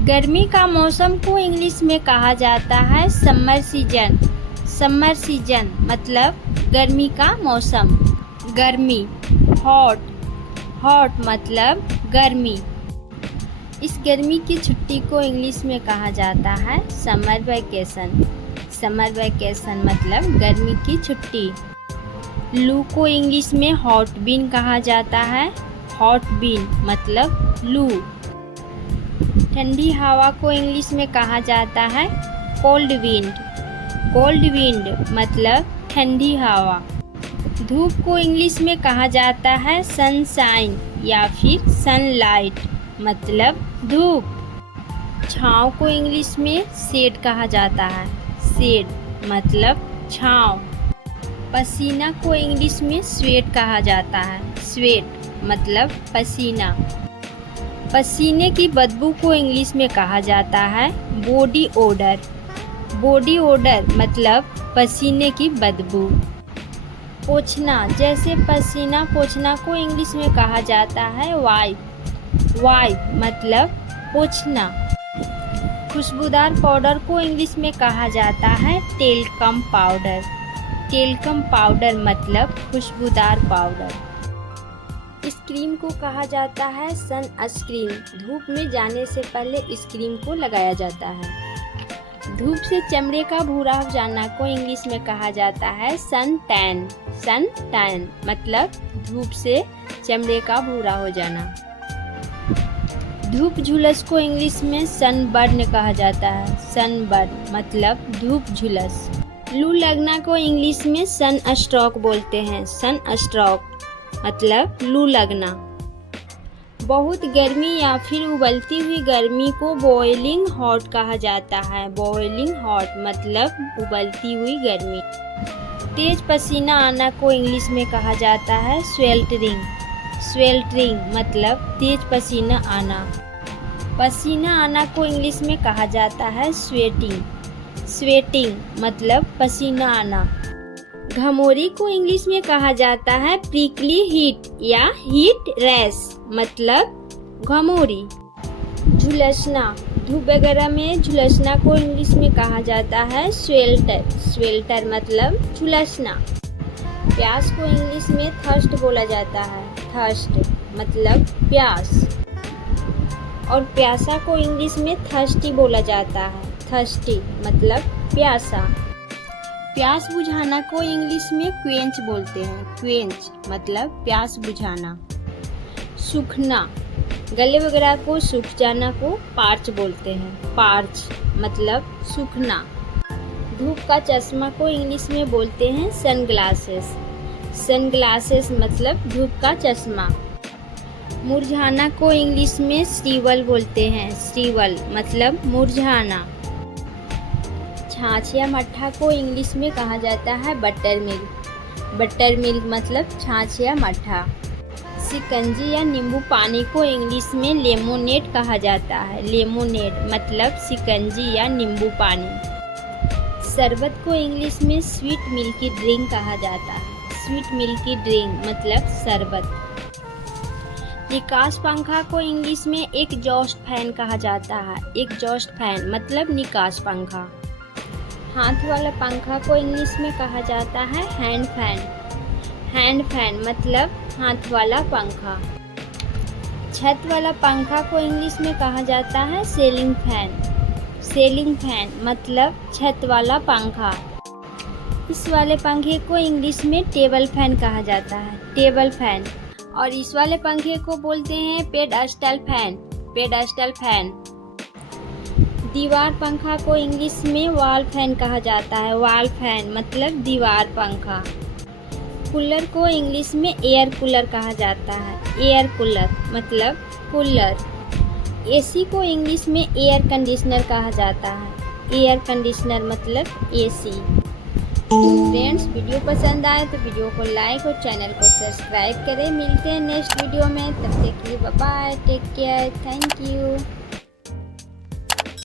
गर्मी का मौसम को इंग्लिश में कहा जाता है समर सीजन। समर सीजन मतलब गर्मी का मौसम। गर्मी हॉट, हॉट मतलब गर्मी। इस गर्मी की छुट्टी को इंग्लिश में कहा जाता है समर वैकेशन। समर वैकेशन मतलब गर्मी की छुट्टी। लू को इंग्लिश में हॉट बीन कहा जाता है। हॉट बीन मतलब लू। ठंडी हवा को इंग्लिश में कहा जाता है कोल्ड विंड। कोल्ड विंड मतलब ठंडी हवा। धूप को इंग्लिश में कहा जाता है सनशाइन या फिर सनलाइट मतलब धूप। छाँव को इंग्लिश में शेड कहा जाता है। शेड मतलब छाँव। पसीना को इंग्लिश में स्वेट कहा जाता है। स्वेट मतलब पसीना। पसीने की बदबू को इंग्लिश में कहा जाता है बॉडी ओडर। बॉडी ओडर मतलब पसीने की बदबू। पोंछना जैसे पसीना पोंछना को इंग्लिश में कहा जाता है वाइप। वाइप मतलब पोंछना। खुशबूदार पाउडर को इंग्लिश में कहा जाता है टेलकम पाउडर। टेलकम पाउडर मतलब खुशबूदार पाउडर। इस क्रीम को कहा जाता है सन स्क्रीन। धूप में जाने से पहले इस क्रीम को लगाया जाता है। धूप से चमड़े का भूरा हो जाना को इंग्लिश में कहा जाता है सन टैन। सन टैन मतलब धूप से चमड़े का भूरा हो जाना। धूप झुलस को इंग्लिश में सनबर्न कहा जाता है। सनबर्न मतलब धूप झुलस। लू लगना को इंग्लिश में सन स्ट्रोक बोलते हैं। सन स्ट्रोक मतलब लू लगना। बहुत गर्मी या फिर उबलती हुई गर्मी को बॉइलिंग हॉट कहा जाता है। बॉइलिंग हॉट मतलब उबलती हुई गर्मी। तेज पसीना आना को इंग्लिश में कहा जाता है स्वेल्टरिंग। स्वेल्टरिंग मतलब तेज पसीना आना। पसीना आना को इंग्लिश में कहा जाता है स्वेटिंग। स्वेटिंग मतलब पसीना आना। घमौरी को इंग्लिश में कहा जाता है प्रिकली हीट या हीट रैश मतलब घमौरी। झुलसना धूप वगैरह में झुलसना को इंग्लिश में कहा जाता है स्वेल्टर। स्वेल्टर मतलब झुलसना। प्यास को इंग्लिश में थर्स्ट बोला जाता है। थर्स्ट मतलब प्यास। और प्यासा को इंग्लिश में थर्स्टी बोला जाता है। थर्स्टी मतलब प्यासा। प्यास बुझाना को इंग्लिश में क्वेंच बोलते हैं। क्वेंच मतलब प्यास बुझाना। सूखना गले वगैरह को सूख जाना को पार्च बोलते हैं। पार्च मतलब सूखना। धूप का चश्मा को इंग्लिश में बोलते हैं सनग्लासेस। सनग्लासेस मतलब धूप का चश्मा। मुरझाना को इंग्लिश में स्टीवल बोलते हैं। स्टीवल मतलब मुरझाना। छाछ या मट्ठा को इंग्लिश में कहा जाता है बटर मिल्क। बटर मिल्क मतलब छाछ या मट्ठा। शिकंजी या नींबू पानी को इंग्लिश में लेमोनेड कहा जाता है। लेमोनेड मतलब शिकंजी या नींबू पानी। शरबत को इंग्लिश में स्वीट मिल्की ड्रिंक कहा जाता है। स्वीट मिल्की ड्रिंक मतलब शरबत। निकास पंखा को इंग्लिश में एग्जॉस्ट फैन कहा जाता है। एग्जॉस्ट फैन मतलब निकास पंखा। हाथ वाला पंखा को इंग्लिश में कहा जाता है हैंड फैन। हैंड फैन मतलब हाथ वाला पंखा। छत वाला पंखा को इंग्लिश में कहा जाता है सीलिंग फैन। सीलिंग फैन मतलब छत वाला पंखा। इस वाले पंखे को इंग्लिश में टेबल फैन कहा जाता है। Table fan. और इस वाले पंखे को बोलते हैं पेडस्टल फैन। Pedestal fan. दीवार पंखा को इंग्लिश में वॉल फैन कहा जाता है। वॉल फैन मतलब दीवार पंखा। कूलर को इंग्लिश में एयर कूलर कहा जाता है। एयर कूलर मतलब कूलर। एसी को इंग्लिश में एयर कंडीशनर कहा जाता है। एयर कंडीशनर मतलब एसी। फ्रेंड्स वीडियो पसंद आए तो वीडियो को लाइक और चैनल को सब्सक्राइब करें। मिलते हैं नेक्स्ट वीडियो में। तब तक के लिए bye bye, take care, thank you.